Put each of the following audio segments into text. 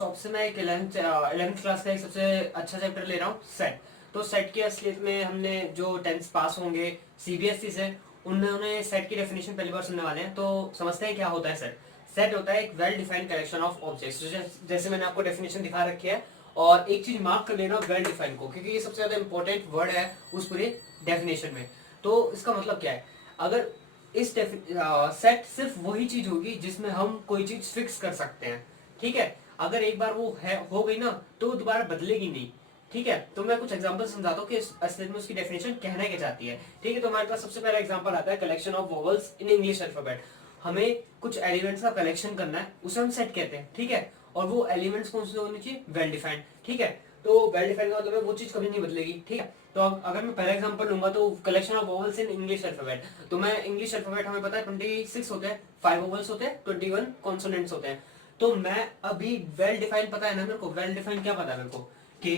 सबसे मैं एक 11th क्लास का एक सबसे अच्छा चैप्टर ले रहा हूँ सेट। तो सेट की असलियत में हमने जो 10th पास होंगे सीबीएसई से उन्होंने सेट की डेफिनेशन पहली बार सुनने वाले हैं। तो समझते हैं क्या होता है सेट। सेट होता है एक well defined collection of objects, जैसे मैंने आपको डेफिनेशन दिखा रखी है। और एक चीज मार्क कर लेना वेल डिफाइंड को, क्योंकि ये सबसे ज्यादा इंपॉर्टेंट वर्ड है उस पूरे डेफिनेशन में। तो इसका मतलब क्या है, अगर इस सेट सिर्फ वही चीज होगी जिसमें हम कोई चीज फिक्स कर सकते हैं। ठीक है, अगर एक बार वो है हो गई ना तो दोबारा बदलेगी नहीं। ठीक है, तो मैं कुछ एग्जांपल समझाता हूँ कि असल में उसकी डेफिनेशन कहना क्या चाहती है। ठीक है, तो हमारे पास सबसे पहला एग्जांपल आता है collection of vowels in English alphabet. हमें कुछ एलिमेंट्स का कलेक्शन करना है, उसे हम सेट कहते हैं। ठीक है, और वो एलिमेंट्स कौन से होने चाहिए, वेल डिफाइंड। ठीक है, तो वेल डिफाइंड का मतलब वो चीज कभी नहीं बदलेगी। ठीक है, तो अगर मैं पहला एग्जांपल लूंगा तो collection of vowels in English alphabet. तो मैं इंग्लिश अल्फाबेट हमें पता है 26 होते हैं, 5 वोवल्स होते हैं, 21 कॉन्सोनेंट्स होते हैं। तो मैं अभी वेल डिफाइंड पता है ना मेरे को, वेल डिफाइंड क्या पता है मेरे को, के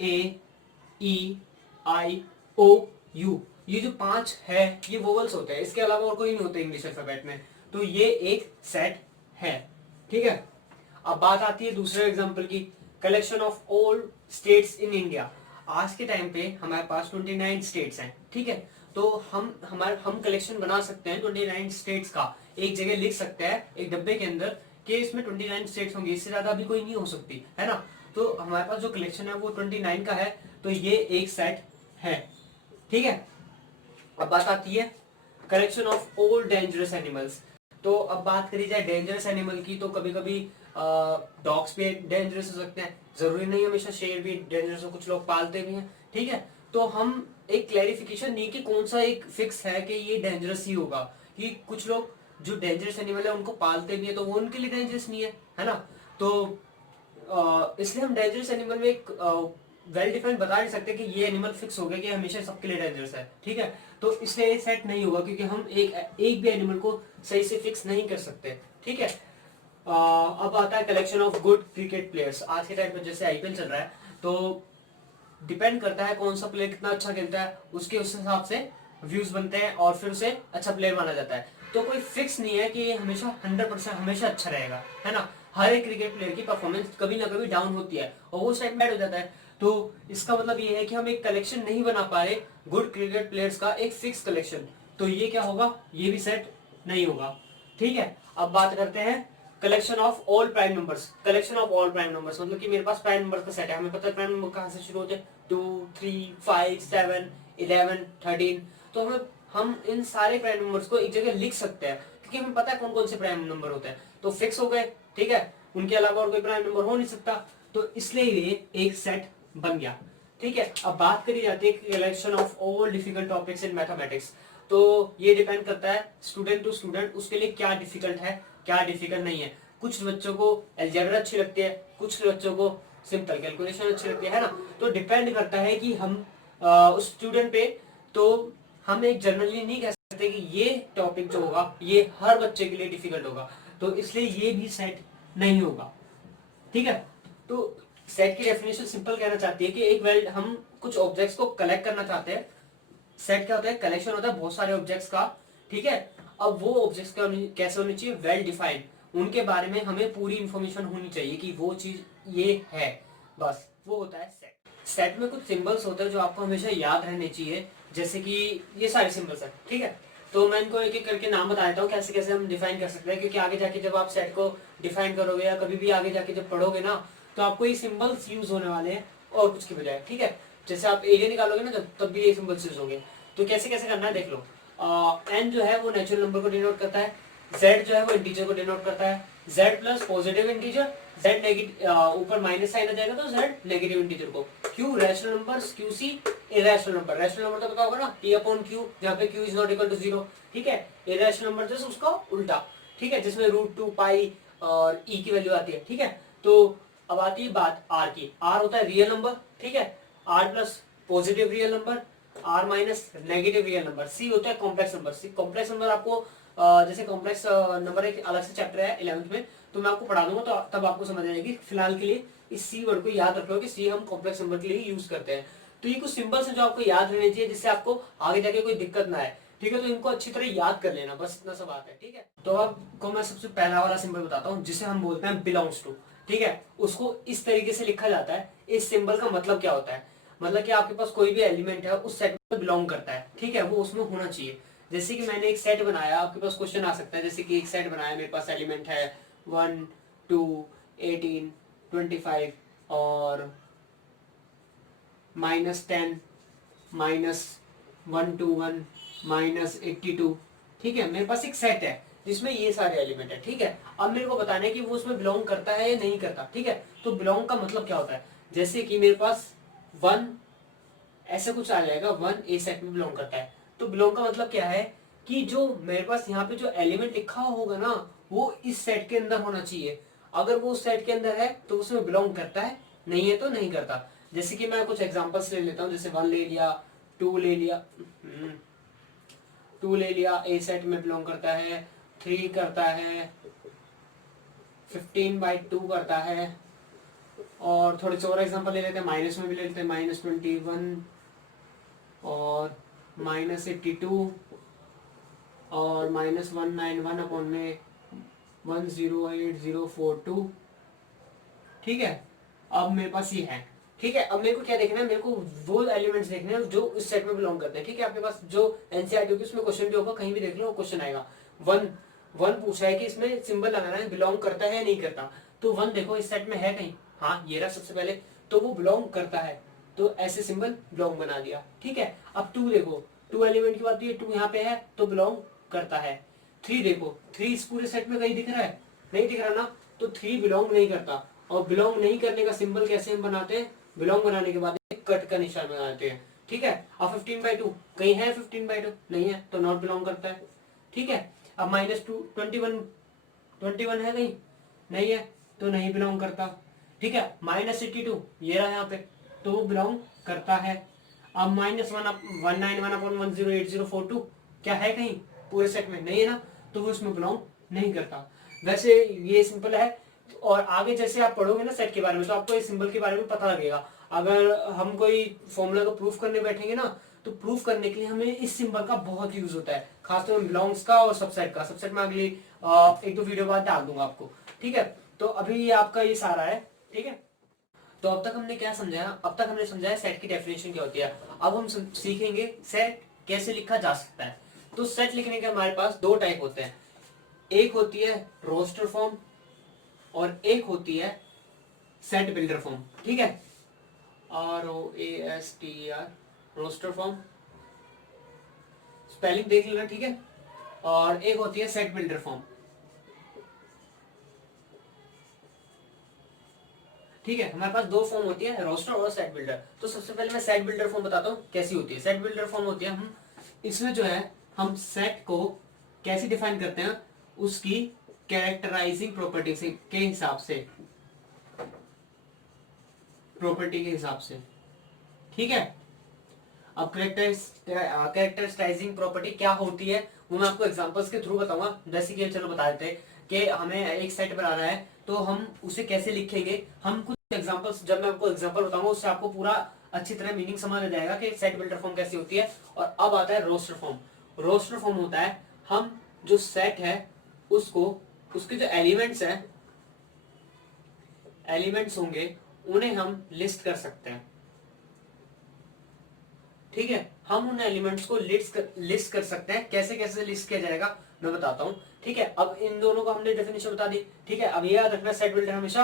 ए ई आई ओ यू, ये जो 5 है ये वोवल्स होते हैं, इसके अलावा और कोई नहीं होते इंग्लिश अल्फाबेट में। तो ये एक सेट है। ठीक है, अब बात आती है दूसरे एग्जांपल की, collection of all states in India. आज के टाइम पे हमारे पास 29 स्टेट्स हैं। ठीक है, तो हम कलेक्शन बना सकते हैं 29 स्टेट्स का, एक जगह लिख सकते हैं एक डब्बे के अंदर कि इसमें 29 स्टेट्स होंगे, इससे ज्यादा अभी कोई नहीं हो सकती है ना। तो हमारे पास जो कलेक्शन है वो 29 का है, तो ये एक सेट है। ठीक है, अब बात आती है collection of all dangerous animals. तो अब बात करी जाए डेंजरस एनिमल की, तो कभी कभी डॉग्स भी डेंजरस हो सकते हैं, जरूरी नहीं हमेशा शेर भी डेंजरस हो, कुछ लोग पालते भी हैं। ठीक है, तो हम एक क्लैरिफिकेशन नहीं कि कौन सा एक फिक्स है कि ये डेंजरस ही होगा, कि कुछ लोग जो डेंजरस एनिमल है उनको पालते भी है तो वो उनके लिए डेंजरस नहीं है ना। तो इसलिए हम डेंजरस एनिमल में एक वेल डिफाइंड बता नहीं सकते कि ये एनिमल फिक्स हो गया कि हमेशा सबके लिए डेंजरस है। ठीक है, तो इसलिए ये सेट नहीं होगा, क्योंकि हम एक भी एनिमल को सही से फिक्स नहीं कर सकते। ठीक है, अब आता है collection of good cricket players. आज के टाइम पे जैसे आईपीएल चल रहा है, तो डिपेंड करता है कौन सा प्लेयर कितना अच्छा खेलता है, उसके उस हिसाब से व्यूज बनते हैं और फिर उसे अच्छा प्लेयर माना जाता है। तो कोई फिक्स नहीं है कि ये हमेशा 100% हमेशा अच्छा रहेगा, है ना। हर एक क्रिकेट प्लेयर की परफॉर्मेंस कभी ना कभी डाउन होती है और वो साइड बैड हो जाता है। तो इसका मतलब ये है कि हम एक कलेक्शन नहीं बना पा रहे गुड क्रिकेट प्लेयर्स का, एक फिक्स कलेक्शन। तो ये क्या होगा, ये भी सेट नहीं होगा। ठीक है, अब बात करते हैं collection of all prime numbers. Collection of all prime numbers मतलब कि मेरे पास प्राइम नंबर्स का सेट है, हमें पता है प्राइम नंबर कहां से शुरू होते हैं, 2 3 5 7 11 13। तो हम इन सारे प्राइम नंबर्स को एक जगह लिख सकते हैं, क्योंकि हमें पता है कौन कौन से प्राइम नंबर होते हैं, तो फिक्स हो गए। ठीक है, उनके अलावा और कोई प्राइम नंबर हो नहीं सकता, तो इसलिए ये एक सेट बन गया। ठीक है, अब बात करी जाती है collection of all difficult topics in mathematics. तो ये डिपेंड करता है स्टूडेंट टू स्टूडेंट, उसके लिए क्या डिफिकल्ट है क्या डिफिकल्ट नहीं है। कुछ बच्चों को अलजेब्रा अच्छी लगती है, कुछ बच्चों को सिंपल कैलकुलेशन अच्छी लगती है ना। तो डिपेंड करता है कि हम उस स्टूडेंट पे। तो हम एक जनरली नहीं कह सकते कि ये टॉपिक जो होगा ये हर बच्चे के लिए डिफिकल्ट होगा, तो इसलिए ये भी सेट नहीं होगा। ठीक है, तो सेट की डेफिनेशन सिंपल कहना चाहती है कि एक वेल हम कुछ ऑब्जेक्ट्स को कलेक्ट करना चाहते हैं। सेट क्या होता है, कलेक्शन होता है बहुत सारे ऑब्जेक्ट्स का। ठीक है, अब वो ऑब्जेक्ट्स कैसे होने चाहिए, वेल डिफाइंड, उनके बारे में हमें पूरी इंफॉर्मेशन होनी चाहिए कि वो चीज ये है, बस वो होता है सेट। सेट में कुछ सिंबल्स होते हैं जो आपको हमेशा याद रहने चाहिए, जैसे कि ये सारे सिंबल्स हैं। ठीक है, तो मैं इनको एक एक करके नाम बता देता हूँ कैसे कैसे हम डिफाइन कर सकते हैं, क्योंकि आगे जाके जब आप सेट को डिफाइन करोगे या कभी भी आगे जाके जब पढ़ोगे ना, तो आपको ये सिंबल्स यूज होने वाले हैं और कुछ की बजाय। ठीक है, जैसे आप एरिया निकालोगे ना जब, तब भी ये सिंबल्स यूज होंगे। तो कैसे कैसे करना है देख लो। एन जो है वो नेचुरल नंबर को डिनोट करता है, जेड जो है वो इंटीजर को डिनोट करता है, Z plus positive integer, Z negative ऊपर माइनस साइन आ जाएगा तो जेड नेगेटिव इंटीजर को, Q rational numbers, Q C irrational number. Rational number तो पता होगा ना, p अपॉन क्यू, जहाँ पे q is not equal to 0। ठीक है, इरेशनल नंबर जैसे उसका उल्टा। ठीक है, जिसमें √2 पाई और e की वैल्यू आती है। ठीक है, तो अब आती है बात r की। r होता है रियल नंबर। ठीक है, r plus positive real number, r minus negative real number, c होता है complex number. C complex number आपको जैसे कॉम्प्लेक्स नंबर एक अलग से चैप्टर है 11th में, तो मैं आपको पढ़ा दूंगा तो तब आपको समझ आ जाएगी। फिलहाल के लिए इस सी वर्ड को याद रख लो कि सी हम कॉम्प्लेक्स नंबर के लिए यूज करते हैं। तो ये कुछ सिंबल्स हैं जो आपको याद रहने चाहिए, जिससे आपको आगे जाके कोई दिक्कत ना आए। ठीक है, तो इनको अच्छी तरह याद कर लेना, बस इतना सा बात है। ठीक है, तो अब को मैं सबसे पहला वाला सिंबल बताता हूँ जिसे हम बोलते हैं बिलोंग्स टू। ठीक है, उसको इस तरीके से लिखा जाता है। इस सिंबल का मतलब क्या होता है, मतलब कि आपके पास कोई भी एलिमेंट है उस सेट में बिलोंग करता है, ठीक है, वो उसमें होना चाहिए। जैसे कि मैंने एक सेट बनाया, आपके पास क्वेश्चन आ सकता है, जैसे कि एक सेट बनाया, मेरे पास एलिमेंट है 1 2 18 25 और -10 -121 -82, ठीक है, मेरे पास एक सेट है जिसमें ये सारे एलिमेंट है, ठीक है। अब मेरे को बताना है कि वो उसमें बिलोंग करता है या नहीं करता, ठीक है। तो बिलोंग का मतलब क्या होता है, जैसे कि मेरे पास 1 ऐसा कुछ आ जाएगा, 1 ए सेट में बिलोंग करता है। तो बिलोंग का मतलब क्या है कि जो मेरे पास यहाँ पे जो एलिमेंट लिखा होगा ना, वो इस सेट के अंदर होना चाहिए। अगर वो उस सेट के अंदर है तो उसमें बिलोंग करता है, नहीं है तो नहीं करता। जैसे कि मैं कुछ एग्जांपल्स ले लेता हूँ, जैसे 1 ले लिया, 2 ले लिया, 2 ले लिया, ए सेट में बिलोंग करता है, 3 करता है, 15/2 करता है, और थोड़े से और एग्जांपल ले लेते हैं, माइनस में भी ले लेते हैं, -21 और -82 और -191 अपॉन में 108042, ठीक है। अब मेरे पास ये है, ठीक है। अब मेरे को क्या देखना है, मेरे को वो एलिमेंट्स देखने हैं जो इस सेट में बिलोंग करते हैं, ठीक है। आपके पास जो एनसीईआरटी होगी उसमें क्वेश्चन भी होगा, कहीं भी देख लो क्वेश्चन आएगा। 1 1 पूछा है कि इसमें सिंबल लगाना है, बिलोंग करता है या नहीं करता। तो 1 देखो इस सेट में है कहीं, हाँ ये रहा सबसे पहले, तो वो बिलोंग करता है, तो ऐसे सिंबल बिलोंग बना दिया, ठीक है। अब 2 देखो, 2 एलिमेंट की बात हुई है, 2 यहाँ पे है तो बिलोंग करता है। 3 देखो, 3 इस पूरे सेट में कहीं दिख रहा है, नहीं दिख रहा ना, तो 3 बिलोंग नहीं करता। और बिलोंग नहीं करने का सिंबल कैसे हम बनाते हैं, बिलोंग बनाने के बाद एक कट का निशान बनाते हैं, ठीक है। अब 15/2 कहीं है, 15/2 नहीं है तो नॉट बिलोंग करता है, ठीक है। अब -21 है कहीं, नहीं है तो नहीं बिलोंग करता, ठीक है। -82 ये रहा यहाँ पे, तो वो बिलोंग करता है। अब -191/108042 क्या है कहीं पूरे सेट में, नहीं है ना, तो वो इसमें बिलोंग नहीं करता। वैसे ये सिंपल है। और आगे जैसे आप पढ़ोगे ना सेट के बारे में, तो आपको इस सिंबल के बारे में पता लगेगा। अगर हम कोई फॉर्मूला को प्रूफ करने बैठेंगे ना, तो प्रूफ करने के लिए हमें इस सिंबल का बहुत यूज होता है, खासतौर में बिलोंग्स का और सबसेट का। सबसेट में अगली 1-2 वीडियो बाद डाल दूंगा आपको, ठीक है। तो अभी ये आपका ये सारा है, ठीक है। तो अब तक हमने क्या समझाया, अब तक हमने समझाया सेट की डेफिनेशन क्या होती है। अब हम सीखेंगे सेट कैसे लिखा जा सकता है। तो सेट लिखने के हमारे पास 2 टाइप होते हैं, एक होती है रोस्टर फॉर्म और एक होती है सेट बिल्डर फॉर्म, ठीक है। ROASTER, रोस्टर फॉर्म, स्पेलिंग देख लेना, ठीक है। और एक होती है सेट बिल्डर फॉर्म, ठीक है। हमारे पास 2 फॉर्म होती है, रोस्टर और सेट बिल्डर। तो सबसे पहले मैं सेट बिल्डर फॉर्म बताता हूँ कैसी होती है। सेट बिल्डर फॉर्म होती है, हम इसमें जो है हम सेट को कैसे डिफाइन करते हैं, उसकी कैरेक्टराइजिंग प्रॉपर्टी के हिसाब से, प्रॉपर्टी के हिसाब से, ठीक है। अब कैरेक्टराइजिंग प्रॉपर्टी क्या होती है वो मैं आपको एग्जांपल्स के थ्रू बताऊंगा। जैसे कि चलो बता देते हैं कि हमें एक सेट बनाना है, तो हम उसे कैसे लिखेंगे। हम कुछ एग्जांपल्स, जब मैं आपको एग्जांपल बताऊंगा उससे आपको पूरा अच्छी तरह मीनिंग समझ आ जाएगा कि सेट बिल्डर फॉर्म कैसी होती है। और अब आता है रोस्टर फॉर्म। रोस्टर फॉर्म होता है, हम जो सेट है उसको, उसके जो एलिमेंट्स होंगे उन्हें हम लिस्ट कर सकते हैं, ठीक है। हम उन एलिमेंट्स को लिस्ट कर सकते हैं। कैसे कैसे लिस्ट किया जाएगा मैं बताता हूँ, ठीक है। अब इन दोनों को हमने डेफिनेशन बता दी, ठीक है। अब ये याद रखना, सेट बिल्डर हमेशा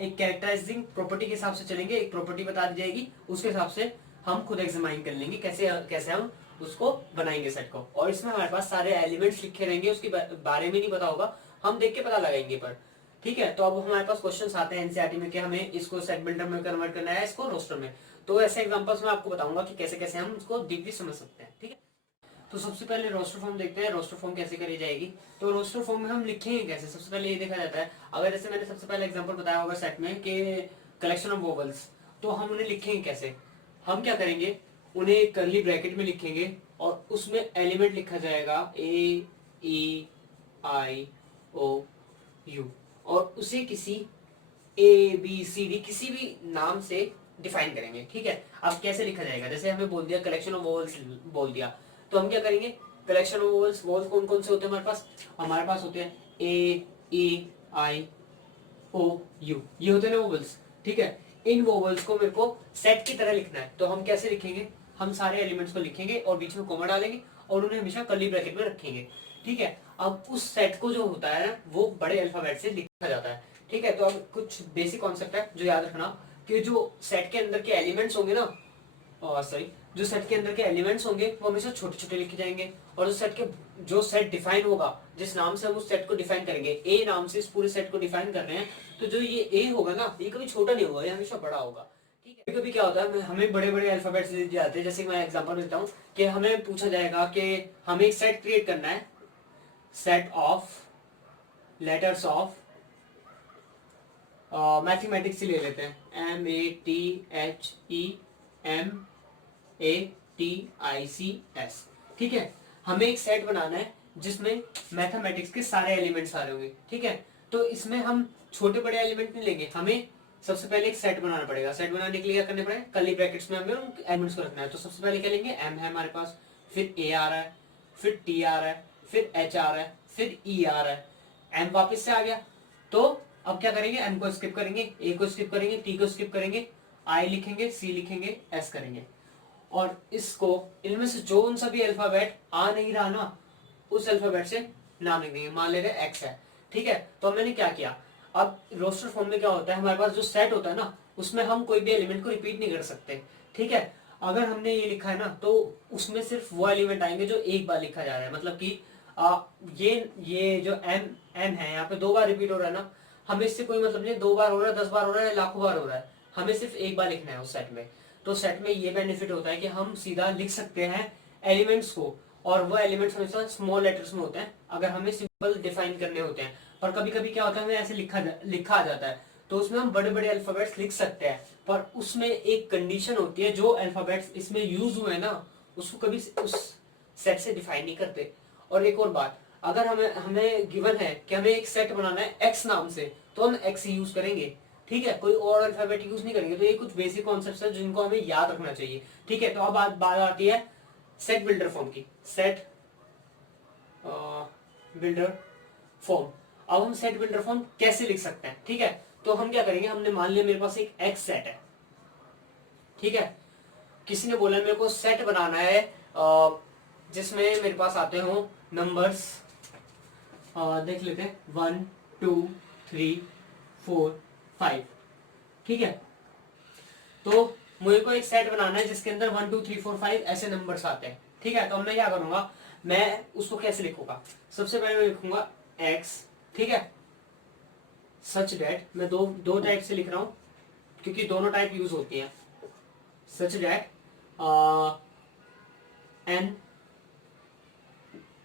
एक कैरेक्टराइजिंग प्रॉपर्टी के हिसाब से चलेंगे, एक प्रॉपर्टी बता दी जाएगी, उसके हिसाब से हम खुद एग्जामाइन कर लेंगे कैसे कैसे हम उसको बनाएंगे सेट को। और इसमें हमारे पास सारे एलिमेंट्स लिखे रहेंगे, उसके बारे में नहीं पता होगा, हम देख के पता लगाएंगे पर, ठीक है। तो अब हमारे पास क्वेश्चंस आते हैं एनसीईआरटी में कि हमें इसको सेट बिल्डर में कन्वर्ट करना है, इसको रोस्टर में। तो ऐसे एग्जांपल्स में आपको बताऊंगा कि कैसे कैसे हम उसको डीपली समझ सकते हैं, ठीक है। तो सबसे पहले रोस्टर फॉर्म देखते हैं, रोस्टर फॉर्म कैसे करी जाएगी। तो रोस्टर फॉर्म में हम लिखेंगे कैसे, सबसे पहले ये देखा जाता है। अगर जैसे मैंने सबसे पहले एग्जांपल बताया होगा सेट में कि कलेक्शन ऑफ वोवल्स, तो हम उन्हें लिखेंगे कैसे। हम क्या करेंगे, उन्हें कर्ली ब्रैकेट में लिखेंगे और उसमें एलिमेंट लिखा जाएगा AEIOU, और उसे किसी ABCD किसी भी नाम से डिफाइन करेंगे, ठीक है। अब कैसे लिखा जाएगा, जैसे हमें बोल दिया कलेक्शन ऑफ वोवल्स बोल दिया, तो हम क्या करेंगे, कलेक्शन ऑफ वोवल्स कौन कौन से होते हैं हमारे पास होते हैं A E I O U, ये होते हैं ना वोवल्स, ठीक है। इन वोवल्स को मेरे को सेट की तरह लिखना है, तो हम कैसे लिखेंगे, हम सारे एलिमेंट्स को लिखेंगे और बीच में कॉमा डालेंगे और उन्हें हमेशा कर्ली ब्रैकेट में रखेंगे, ठीक है। अब उस सेट को जो होता है वो बड़े अल्फाबेट से लिखा जाता है, ठीक है। तो अब कुछ बेसिक कॉन्सेप्ट है जो याद रखना, कि जो सेट के अंदर के एलिमेंट्स होंगे ना, सॉरी, जो सेट के अंदर के एलिमेंट्स होंगे वो हमेशा छोटे छोटे लिखे जाएंगे, और जो सेट डिफाइन होगा, जिस नाम से हम उस सेट को डिफाइन करेंगे, ए नाम से इस पूरे सेट को डिफाइन कर रहे हैं, तो जो ये ए होगा ना, ये कभी छोटा नहीं होगा, ये हमेशा बड़ा होगा, ठीक है। कभी कभी क्या होता है, हमें बड़े बड़े अल्फाबेट्स दे दिए जाते हैं, जैसे मैं एग्जांपल देता हूँ कि हमें पूछा जाएगा कि हमें एक सेट क्रिएट करना है, set of letters of mathematics ही ले लेते हैं, MATHEMATICS, ठीक है। हमें एक सेट बनाना है जिसमें मैथमेटिक्स के सारे एलिमेंट्स आ रहे होंगे, ठीक है। तो इसमें हम छोटे बड़े एलिमेंट नहीं लेंगे, हमें सबसे पहले एक सेट बनाना पड़ेगा। सेट बनाने के लिए क्या करना पड़ेगा, कर्ली ब्रैकेट्स में हमें उन एलिमेंट्स को रखना है। तो सबसे पहले क्या लेंगे, एम है हमारे पास, फिर ए आ रहा है, फिर टी आ रहा है, फिर एच आ रहा है, फिर ई आ रहा है, एम वापस से आ गया। तो अब क्या करेंगे, एम को स्किप करेंगे, ए को स्किप करेंगे, टी को स्किप करेंगे, आई लिखेंगे, सी लिखेंगे, एस करेंगे, और इसको इनमें से जो उन सभी अल्फाबेट आ नहीं रहा ना, उस अल्फाबेट से नाम लिख देंगे। मान ले रहे एक्स है, ठीक है। तो अब मैंने क्या किया, अब रोस्टर फॉर्म में क्या होता है, हमारे पास जो सेट होता है ना, उसमें हम कोई भी एलिमेंट को रिपीट नहीं कर सकते, ठीक है। अगर हमने ये लिखा है ना, तो उसमें सिर्फ वो एलिमेंट आएंगे जो एक बार लिखा जा रहा है, मतलब कि ये जो एम एम है यहाँ पे 2 बार रिपीट हो रहा है ना, हमें इससे कोई मतलब नहीं, 2 बार हो रहा है, 10 बार हो रहा है, लाखों बार हो रहा है, हमें सिर्फ एक बार लिखना है उस सेट में। तो सेट में ये बेनिफिट होता है कि हम सीधा लिख सकते हैं एलिमेंट्स को, और वो एलिमेंट्स हमेशा स्मॉल लेटर्स में होते हैं अगर हमें सिंपल डिफाइन करने होते हैं। पर कभी कभी क्या होता है, हमें ऐसे लिखा आ जाता है, तो उसमें हम बड़े बड़े अल्फाबेट्स लिख सकते हैं, पर उसमें एक कंडीशन होती है, जो अल्फाबेट्स इसमें यूज हुए ना, उसको कभी उस सेट से डिफाइन नहीं करते। और एक और बात, अगर हमें हमें गिवन है कि हमें एक सेट बनाना है एक्स नाम से, तो हम एक्स ही यूज करेंगे, ठीक है, कोई और अल्फाबेट यूज नहीं करेंगे। तो ये कुछ बेसिक कॉन्सेप्ट्स हैं जिनको हमें याद रखना चाहिए, ठीक है। तो अब बात आती है सेट बिल्डर फॉर्म की, सेट बिल्डर फॉर्म। अब हम सेट बिल्डर फॉर्म कैसे लिख सकते हैं, ठीक है। तो हम क्या करेंगे, हमने मान लिया मेरे पास एक एक्स सेट है, ठीक है। किसी ने बोला मेरे को सेट बनाना है जिसमें मेरे पास आते हो नंबर्स, देख लेते हैं, 1 2 3 4 5, ठीक है। तो मुझे को एक सेट बनाना है जिसके अंदर 1 2 3 4 5 ऐसे नंबर्स आते हैं, ठीक है। तो मैं क्या करूंगा, मैं उसको कैसे लिखूंगा, सबसे पहले मैं लिखूंगा x, ठीक है, सच डेट, मैं दो टाइप से लिख रहा हूं क्योंकि दोनों टाइप यूज होती है, such that n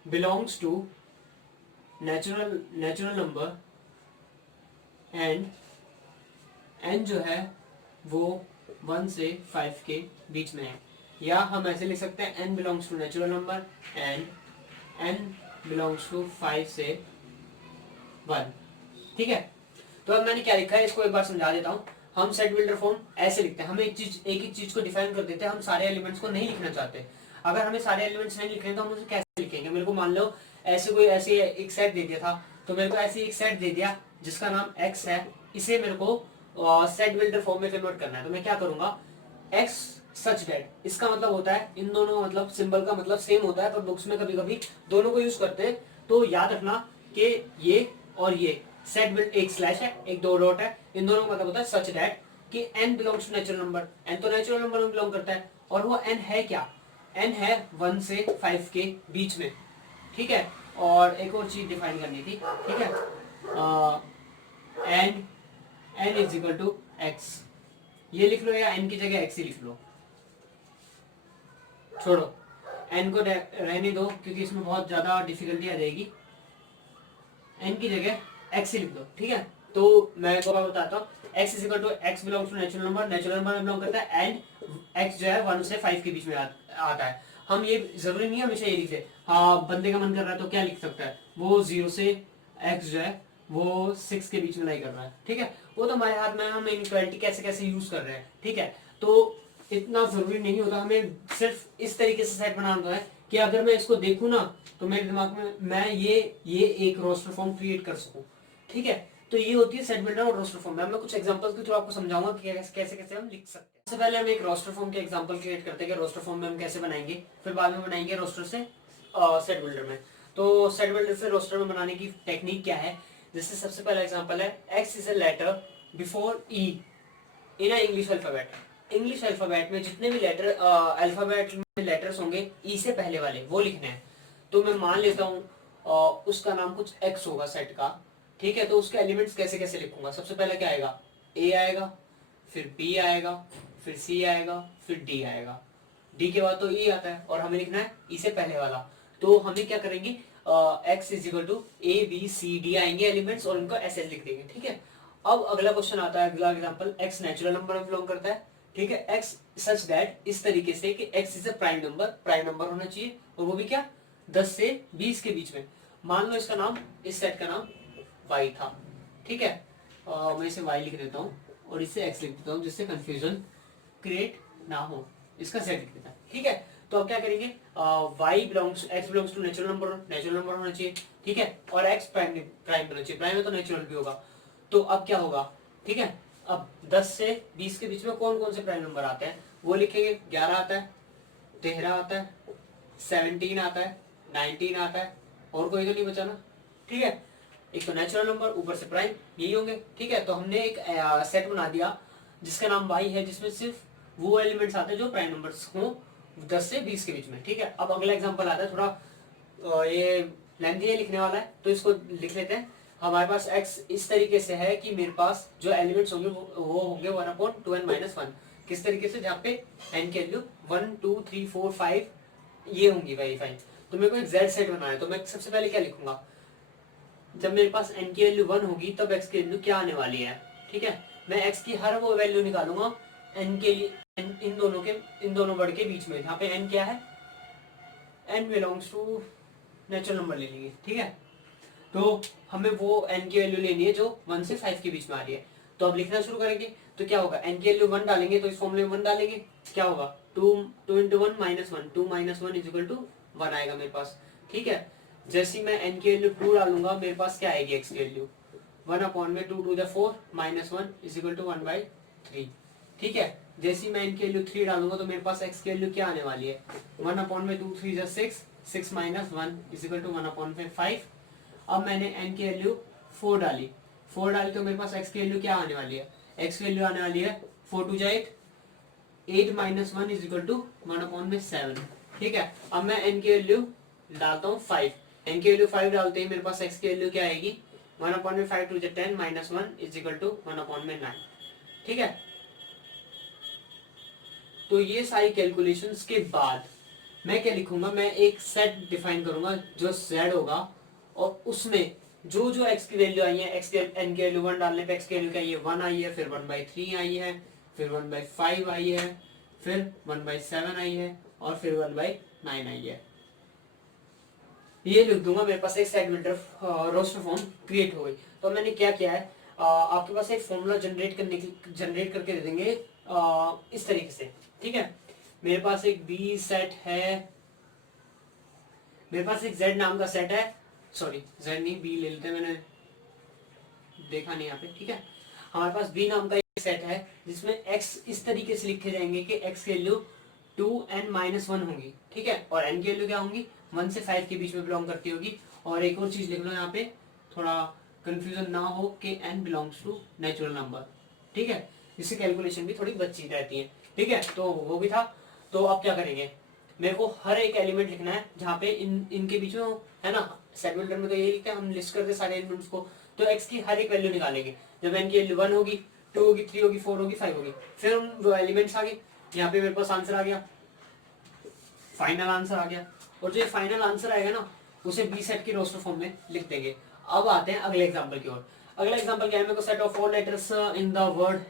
belongs to natural number and n जो है वो 1 से 5 के बीच में है। या हम ऐसे लिख सकते हैं n belongs to natural number and n belongs to 5 से 1, ठीक है। तो अब मैंने क्या लिखा है इसको एक बार समझा देता हूँ। हम सेट बिल्डर फॉर्म ऐसे लिखते हैं, हम एक एक चीज को डिफाइन कर देते हैं, हम सारे एलिमेंट्स को नहीं लिखना चाहते। अगर हमें सारे एलिमेंट्स नहीं लिखने तो हम उसे कैसे लिखेंगे, मेरे को मान लो ऐसे एक सेट दे दिया था, तो मेरे को ऐसे एक सेट दे दिया जिसका नाम x है, इसे मेरे को सेट बिल्डर फॉर्म में कन्वर्ट करना है। तो मैं क्या करूंगा, x सच दैट, इसका मतलब होता है, इन दोनों मतलब सिंबल का मतलब सेम होता है, पर बुक्स में कभी कभी दोनों को यूज करते हैं। तो याद रखना कि ये और ये सेट बिल्ड, एक स्लैश है, एक 2 डॉट है, इन दोनों का मतलब होता है सच दैट कि n belongs to natural number, n तो नेचुरल नंबर में बिलोंग करता है, और वो n है क्या, n है 1 से 5 के बीच में, ठीक है। और एक और चीज डिफाइन करनी थी, ठीक है, and n is equal to x, ये लिख लो या n की जगह x ही लिख लो, छोड़ो n को रहने दो क्योंकि इसमें बहुत ज्यादा डिफिकल्टी आ जाएगी, n की जगह x ही लिख दो, ठीक है। तो मैं को बताता हूँ, x is equal to x belongs to natural number में बिलोंग करता है, एंड x जो है 1 से 5 के बीच में आता है। हम ये जरूरी नहीं है हमेशा ये लिखे, हाँ बंदे का मन कर रहा है तो क्या लिख सकता है, वो 0 से x जो है वो 6 के बीच में नहीं कर रहा है, ठीक है। वो तो हमारे हाथ में, हम इनइक्वालिटी कैसे कैसे यूज कर रहे हैं, ठीक है। तो इतना जरूरी नहीं होता, हमें सिर्फ इस तरीके से सेट बनाना है कि अगर मैं इसको देखूं ना, तो मेरे दिमाग में मैं ये एक रोस्टर फॉर्म क्रिएट कर सकूं, ठीक है। तो ये होती है सेट बिल्डर और रोस्टर फॉर्म में। मैं कुछ एग्जांपल्स के थ्रू आपको समझाऊंगा कि कैसे कैसे हम लिख सकते हैं। सबसे पहले हम एक रोस्टर फॉर्म के एग्जांपल क्रिएट करते हैं कि रोस्टर फॉर्म में हम कैसे बनाएंगे, फिर बाद में बनाएंगे रोस्टर से सेट बिल्डर में। तो सेट बिल्डर से रोस्टर में बनाने की टेक्निक क्या है, जैसे सबसे पहला एग्जाम्पल है X is a letter before E in English alphabet. English alphabet में जितने भी लेटर अल्फाबेट में लेटर्स होंगे ई से पहले वाले वो लिखने हैं। तो मैं मान लेता हूँ उसका नाम कुछ एक्स होगा सेट का, ठीक है। तो उसके एलिमेंट्स कैसे कैसे लिखूंगा, सबसे पहले क्या आएगा, ए आएगा, फिर बी आएगा, फिर सी आएगा, फिर डी आएगा। डी के बाद तो ई आता है और हमें लिखना है ई से पहले वाला। तो हमें क्या करेंगे, X is equal to A B C D आएंगे एलिमेंट्स और उनको ऐसे लिख देंगे, ठीक है। अब अगला क्वेश्चन आता है, अगला एग्जांपल, एक्स नेचुरल नंबर में बिलोंग करता है, ठीक है। एक्स सच दैट, इस तरीके से कि x is a prime number होना चाहिए, और वो भी क्या 10 से 20 के बीच में। मान लो इसका नाम, इस सेट का नाम y था, ठीक है। मैं इसे y लिख देता हूँ और इसे x लिख देता हूँ जिससे कंफ्यूजन क्रिएट ना हो, इसका z लिख देता है, ठीक है। तो अब क्या करेंगे, x belongs to natural number होना चाहिए, ठीक है। और x प्राइम होना चाहिए, प्राइम में तो नेचुरल भी होगा। तो अब क्या होगा, ठीक है। अब 10 से 20 के बीच में कौन कौन से प्राइम नंबर आते हैं वो लिखेंगे। 11 आता है, 13 आता है, 17 आता है, 19 आता है, और कोई तो नहीं बचा ना, ठीक है। एक तो नेचुरल नंबर, ऊपर से प्राइम, यही होंगे, ठीक है। तो हमने एक सेट बना दिया जिसका नाम y है, जिसमें सिर्फ वो एलिमेंट्स आते हैं जो प्राइम नंबर्स हों 10 से 20 के बीच में, ठीक है। अब अगला एग्जांपल आता है, थोड़ा ये लेंथी है लिखने वाला है, तो इसको लिख लेते हैं। हमारे पास x इस तरीके से है कि मेरे पास जो एलिमेंट्स होंगे वो होंगे 1/2n-1। किस तरीके से, जहाँ पे n की वैल्यू 1 2 3 4 5 ये होंगी वेरीफाई। तो मेरे को एक z सेट बनाना है, तो मैं सबसे पहले क्या लिखूंगा, जब मेरे पास n की वैल्यू 1 होगी तब x की वैल्यू क्या आने वाली है, ठीक है। मैं x की हर वो वैल्यू निकालूंगा n के लिए, इन दोनों वर्ड के बीच में, जहाँ पे n क्या है, n belongs to natural number ले लेंगे, ठीक है। तो हमें वो n की वैल्यू लेनी है जो 1 से 5 के बीच में आ रही है। तो अब लिखना शुरू करेंगे, तो क्या होगा, n की वैल्यू 1 डालेंगे तो इस फॉर्मूले में 1 डालेंगे, क्या होगा 2 into 1 -1, 2 - 1 इज इक्वल टू 1 आएगा मेरे पास, ठीक है। जैसे मैं n की वैल्यू 2 डालूंगा मेरे पास क्या आएगी x की value 1/2 2 to 4 -1 is equal to 1/3, ठीक है। जैसे मैं n की वैल्यू 3 डालूंगा तो मेरे पास x की वैल्यू क्या आने वाली है 1/2 3 6 6 - 1 इज इक्वल टू 1/5। अब मैंने n की वैल्यू 4 डाली तो मेरे पास x की वैल्यू क्या आने वाली है, x की वैल्यू आने वाली है 4 2 8 8 - 1 इज इक्वल टू 1/7, ठीक है। अब मैं n की वैल्यू डालता हूँ 5, n की वैल्यू 5 डालते ही मेरे पास x की वैल्यू क्या आएगी 1/5 2 10 - 1 इज इक्वल टू 1/9, ठीक है। तो ये सारी कैलकुलेशंस के बाद मैं क्या लिखूंगा, मैं एक सेट डिफाइन करूंगा जो z होगा, और उसमें जो जो x की वैल्यू आई है, x के n की वैल्यू 1 डालने पे x की वैल्यू क्या आई है 1 आई है, फिर 1/3 आई है, फिर 1/5 आई है, फिर 1/7 आई है, और फिर 1/9 आई है। ये लिख दूंगा, मेरे पास एक set builder roster form create हो गई। तो मैंने क्या किया है, आपके पास एक फॉर्मूला जनरेट करके दे देंगे इस तरीके से, ठीक है। मेरे पास एक बी सेट है, मेरे पास एक z नाम का सेट है, सॉरी z नहीं बी ले लेते हैं, मैंने देखा नहीं यहाँ पे, ठीक है। हमारे पास b नाम का एक सेट है जिसमें x इस तरीके से लिखे जाएंगे कि x की वैल्यू 2n-1 होंगी, ठीक है। और n की वैल्यू क्या होंगी 1 से 5 के बीच में बिलोंग करती होगी। और एक और चीज लिख लो यहाँ पे, थोड़ा कंफ्यूजन ना हो कि n belongs to natural number, ठीक है। इससे कैलकुलेशन भी थोड़ी बची रहती है, ठीक है। तो वो भी था। तो अब क्या करेंगे, मेरे को हर एक एलिमेंट लिखना है जहाँ पे इनके बीच में हो, है ना। सेट बिल्डर में तो यही लिखते हैं, हम लिस्ट करते सारे एलिमेंट्स को। तो x की हर एक वैल्यू निकालेंगे, जब n की वैल्यू 1 होगी 2 होगी 3 होगी 4 होगी 5 होगी, फिर हम वो एलिमेंट्स आ गए, यहाँ पे मेरे पास आंसर आ गया, फाइनल आंसर आ गया। और जो फाइनल आंसर आएगा ना उसे बी सेट की रोस्टर फॉर्म में लिख देंगे। अब आते हैं अगले एग्जांपल की ओर। अगला एग्जांपल क्या है, मेरे को set of 4 letters in the word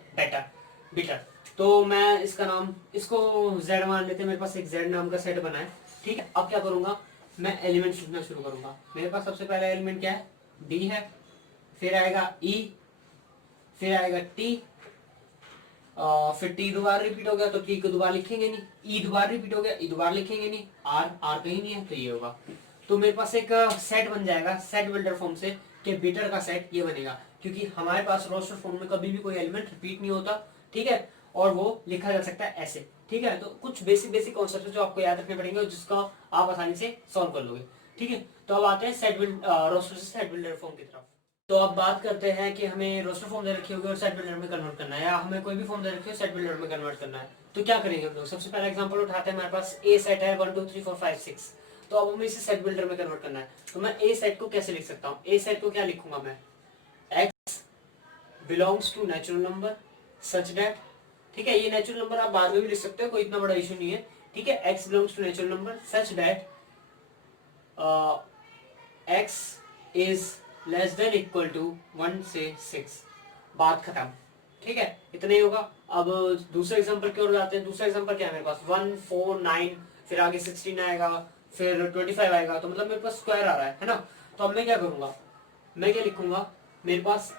bitter. तो मैं इसका नाम, इसको z मान लेते हैं, मेरे पास एक z नाम का सेट बना है, ठीक है। अब क्या करूंगा, मैं एलिमेंट्स लिखना शुरू करूंगा। मेरे पास सबसे पहला एलिमेंट क्या है d है, फिर आएगा e, फिर आएगा t, फिर t दोबारा रिपीट हो गया तो t को दोबारा लिखेंगे नहीं, e दोबारा रिपीट हो गया e दोबारा लिखेंगे नहीं, r कहीं नहीं है तो ये होगा। तो मेरे पास एक सेट बन जाएगा सेट बिल्डर फॉर्म से, कि बिटर का सेट ये बनेगा। क्योंकि हमारे पास रोस्टर फॉर्म में कभी भी कोई एलिमेंट रिपीट नहीं होता, ठीक है, और वो लिखा जा सकता है ऐसे, ठीक है। तो कुछ बेसिक कॉन्सेप्ट जो आपको याद रखने पड़ेंगे और जिसका आप आसानी से सॉल्व कर लोगे, ठीक है। तो अब आते हैं सेट रोस्टर से सेट बिल्डर फॉर्म की तरफ। तो अब बात करते हैं कि हमें रोस्टर फॉर्म दे रखी होगी और सेट बिल्डर में कन्वर्ट करना है, या हमें कोई भी फॉर्म दे रखी हो सेट बिल्डर में कन्वर्ट करना है। तो क्या करेंगे हम लोग, सबसे पहला एग्जांपल उठाते हैं, हमारे पास ए सेट है 1 2 3 4 5 6। तो अब हमें इसे सेट बिल्डर में कन्वर्ट करना है। तो मैं ए सेट को कैसे लिख सकता हूँ, ए सेट को क्या लिखूंगा मैं, X belongs to natural number such that, ठीक है, ये नेचुरल नंबर आप बाद में भी लिख सकते हो, कोई इतना बड़ा इशू नहीं है, ठीक है। X belongs to natural number such that X is less than equal to 1 से 6, बात खत्म, ठीक है, इतना ही होगा। अब दूसरे एग्जांपल की ओर जाते हैं। दूसरा एग्जांपल क्या है मेरे पास, 1 4 9, फिर आगे 16 आएगा, फिर 25 आएगा, तो मतलब मेरे पास स्क्वायर आ रहा है ना। तो अब मैं क्या करूंगा, मैं क्या लिखूंगा, मेरे पास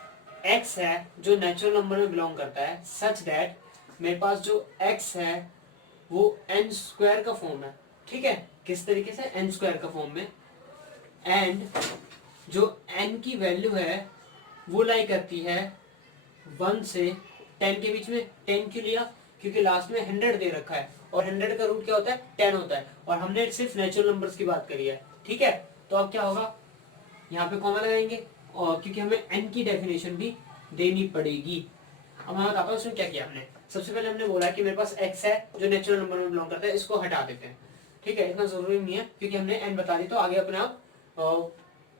x है जो नेचुरल नंबर में बिलोंग करता है सच दैट मेरे पास जो x है वो n स्क्वायर का फॉर्म है, ठीक है। किस तरीके से, n स्क्वायर का फॉर्म में, एंड जो n की वैल्यू है वो लाई करती है 1 से 10 के बीच में। 10 क्यों लिया, क्योंकि लास्ट में 100 दे रखा है और 100 का रूट क्या होता है, 10 होता है, और हमने सिर्फ नेचुरल नंबर्स की बात करी है, ठीक है। तो अब क्या होगा, यहाँ पे कॉमा लगाएंगे, और क्योंकि हमें n की डेफिनेशन भी देनी पड़ेगी। अब मैं बताता हूँ उसमें क्या किया हमने। सबसे पहले हमने बोला कि मेरे पास x है जो नेचुरल नंबर में बिलोंग करता है, इसको हटा देते हैं, ठीक है, इतना जरूरी नहीं है क्योंकि हमने n बता दी तो आगे अपने आप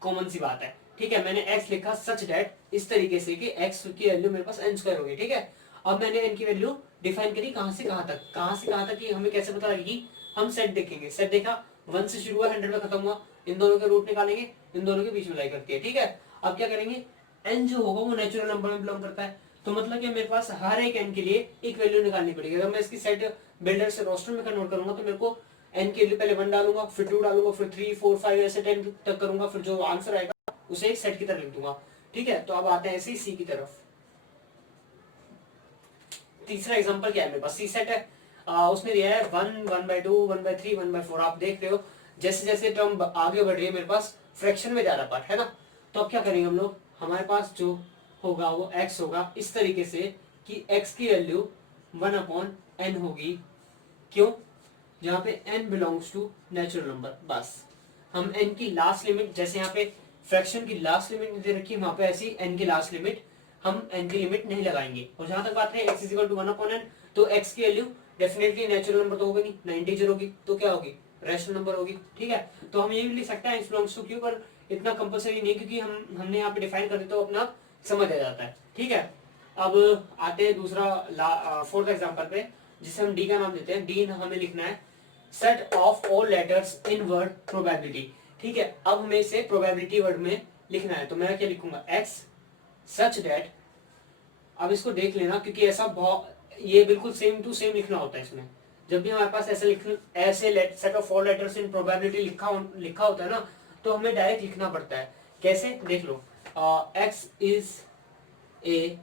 कॉमन सी बात है, ठीक है। मैंने x लिखा सच दैट इस तरीके से कि x की वैल्यू मेरे पास n स्क्वायर होगी, ठीक है। अब मैंने n की वैल्यू डिफाइन करी कहां से कहां तक, कहां से कहां तक, कि हमें कैसे पता लगेगी, हम सेट देखेंगे, सेट देखा 1 से शुरू हुआ 100 में खत्म हुआ, इन दोनों के रूट निकालेंगे, इन दोनों के बीच में लाई करती है, ठीक है। अब क्या करेंगे, n जो होगा वो नेचुरल नंबर में बिलोंग करता है, तो मतलब कि मेरे पास हर एक n के लिए एक वैल्यू निकालनी पड़ेगी। अगर मैं इसकी सेट बिल्डर से रोस्टर में कन्वर्ट करूंगा तो मेरे को n के लिए पहले 1 डालूंगा, फिर 2 डालूंगा, फिर 3 4 5 ऐसे 10 तक करूंगा, फिर जो आंसर आएगा उसे एक सेट की तरह लिख दूंगा, ठीक है। तो अब आते हैं ऐसे ही सी की तरफ। तीसरा एग्जांपल क्या है मेरे पास, सी सेट है, उसने दिया है 1 1/2 1/3 1/4। आप देख रहे हो जैसे जैसे टर्म आगे बढ़ रही है मेरे पास फ्रैक्शन में ज्यादा पार्ट है ना। तो अब क्या करेंगे हम लोग, हमारे पास जो होगा वो x होगा इस तरीके से कि x की वैल्यू 1/n होगी, क्यों, जहां पे n belongs to natural number. बस हम n की लास्ट लिमिट, जैसे यहाँ पे फ्रैक्शन की लास्ट लिमिट दे रखी है, वहां पे ऐसी n की लास्ट लिमिट, हम n की लिमिट नहीं लगाएंगे। और जहां तक बात है x is equal to 1/n, तो x की वैल्यू डेफिनेटली नेचुरल नंबर तो होगा नहीं, 90 होगी, तो क्या होगी, रैशनल नंबर होगी, ठीक है। तो हम ये भी लिख सकते हैं x बिलोंग्स टू q, पर इतना कंपलसरी नहीं, क्योंकि हमने यहाँ पे डिफाइन कर दिया तो अपना समझ आ जाता है, ठीक है। अब आते हैं दूसरा फोर्थ एग्जांपल पे, जिसे हम डी का नाम देते हैं। डी हमें लिखना है set of all letters in word probability, ठीक है। अब हमें इसे प्रोबेबिलिटी वर्ड में लिखना है, तो मैं क्या लिखूंगा, x सच दैट, अब इसको देख लेना क्योंकि ऐसा बहुत, ये बिल्कुल सेम टू सेम लिखना होता है इसमें। जब भी हमारे पास ऐसे set of all letters in probability लिखा होता है ना, तो हमें डायरेक्ट लिखना पड़ता है। कैसे, देख लो, x is a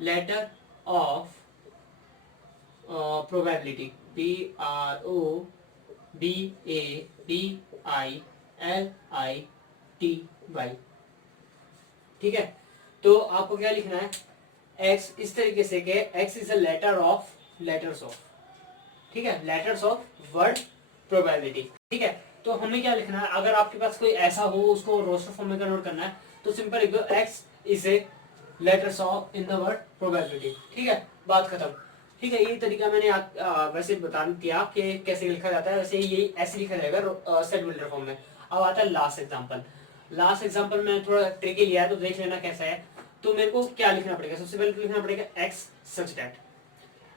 letter of probability, PROBABILITY, ठीक है। तो आपको क्या लिखना है, x इस तरीके से कि x is a letter of letters of, ठीक है, लेटर्स ऑफ वर्ड प्रोबेबिलिटी, ठीक है। तो हमें क्या लिखना है, अगर आपके पास कोई ऐसा हो उसको रोस्टर फॉर्म में कन्वर्ट करना है, तो सिंपल लिख दो x is A letters of in the word probability, ठीक है, बात खत्म, ठीक है। ये तरीका मैंने वैसे बता दिया कि कैसे लिखा जाता है, वैसे ये ऐसे लिखा जाएगा सेट बिल्डर फॉर्म में। अब आता है लास्ट एग्जांपल। लास्ट एग्जांपल में थोड़ा ट्रिकी लिया है, तो देख लेना कैसा है। तो मेरे को क्या लिखना पड़ेगा, सबसे पहले लिखना पड़ेगा x such that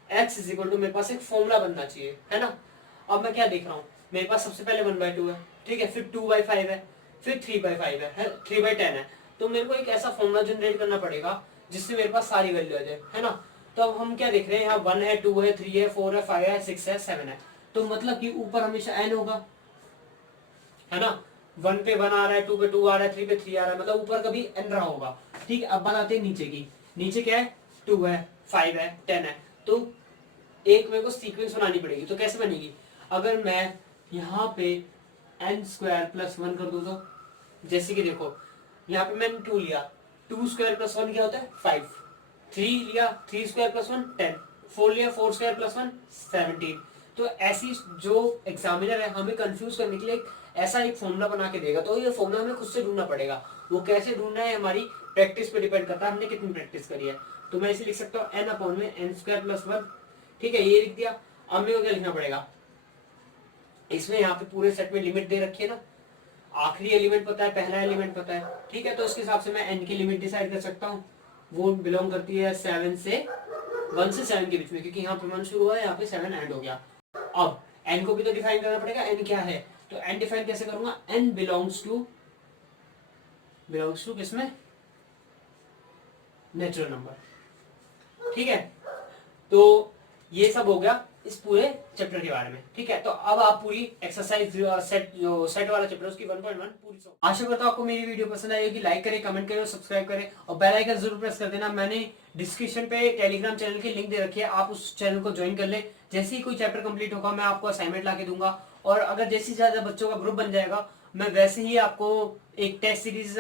x is equal to, मेरे पास एक फॉर्मूला बनना चाहिए, है ना। अब मैं क्या देख रहा हूँ, मेरे पास सबसे पहले 1/2 है, ठीक है, फिर 2/5 है, फिर 3/5 है, 3/10 है। तो मेरे को एक ऐसा फॉर्मूला जनरेट करना पड़ेगा जिससे मेरे पास सारी वैल्यू आ जाए, है ना। तो अब हम क्या देख रहे हैं, यहाँ 1 है, 2 है, 3 है, 4 है, 5 है, 6 है, 7 है। तो मतलब कि ऊपर हमेशा n होगा, है ना। 1 पे 1 आ रहा है, 2 पे 2 आ रहा है, 3 पे 3 आ रहा है, मतलब ऊपर कभी n रहा होगा, ठीक है। अब बात आती है नीचे की। नीचे क्या है, 2 है, 5 है, 10 है। तो एक मेरे को सीक्वेंस बनानी पड़ेगी। तो कैसे बनेगी, अगर मैं यहाँ पे n² + 1 कर दूं तो, जैसे कि देखो यहाँ पे मैंने 2 लिया, 2 स्क्वायर प्लस 1 क्या होता है 5, 3 लिया, 3 स्क्वायर प्लस 1 10, 4 लिया, 4 स्क्वायर प्लस 1 17। तो ऐसी जो एग्जामिनर है हमें कंफ्यूज करने के लिए ऐसा एक फॉर्मूला बना के देगा, तो ये फॉर्मूला हमें खुद से ढूंढना पड़ेगा। वो कैसे ढूंढना है हमारी प्रैक्टिस पे डिपेंड करता है, हमने कितनी प्रैक्टिस करी है। तो मैं इसे लिख सकता हूँ n अपॉन में n स्क्वायर प्लस 1, ठीक है, ये लिख दिया। अब मेरे को क्या लिखना पड़ेगा, इसमें यहाँ पे पूरे सेट में लिमिट दे रखी है ना, आखिरी एलिमेंट पता है, पहला एलिमेंट पता है, ठीक है। तो इसके हिसाब से मैं n की लिमिट डिसाइड कर सकता हूँ, वो बिलोंग करती है 1 से 7 के बीच में, क्योंकि यहाँ पे 1 शुरू हुआ है, यहाँ पे 7 एंड हो गया। अब n को भी तो डिफाइन करना पड़ेगा, n क्या है, तो n डिफाइन कैसे करूंगा, n बिलोंग्स टू किसमें, नेचुरल नंबर, ठीक है। तो ये सब हो गया इस पूरे चैप्टर के बारे में, ठीक है। तो अब आप पूरी एक्सरसाइज सेट वाला चैप्टर उसकी 1.1 पूरी आशा करता हूँ आपको मेरी वीडियो पसंद आई होगी। लाइक करें, कमेंट करें और सब्सक्राइब करें और बेल आइकन जरूर प्रेस कर देना। मैंने डिस्क्रिप्शन पे टेलीग्राम चैनल की लिंक दे रखी है, आप उस चैनल को ज्वाइन कर ले। जैसे ही कोई चैप्टर कंप्लीट होगा मैं आपको असाइनमेंट ला के दूंगा, और अगर जैसे ज्यादा बच्चों का ग्रुप बन जाएगा मैं वैसे ही आपको एक टेस्ट सीरीज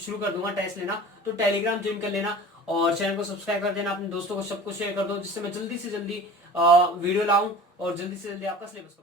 शुरू कर दूंगा, टेस्ट लेना। तो टेलीग्राम ज्वाइन कर लेना और चैनल को सब्सक्राइब कर देना, अपने दोस्तों को सबको शेयर कर दो, जिससे मैं जल्दी से जल्दी वीडियो लाऊं और जल्दी से जल्दी आपका सिलेबस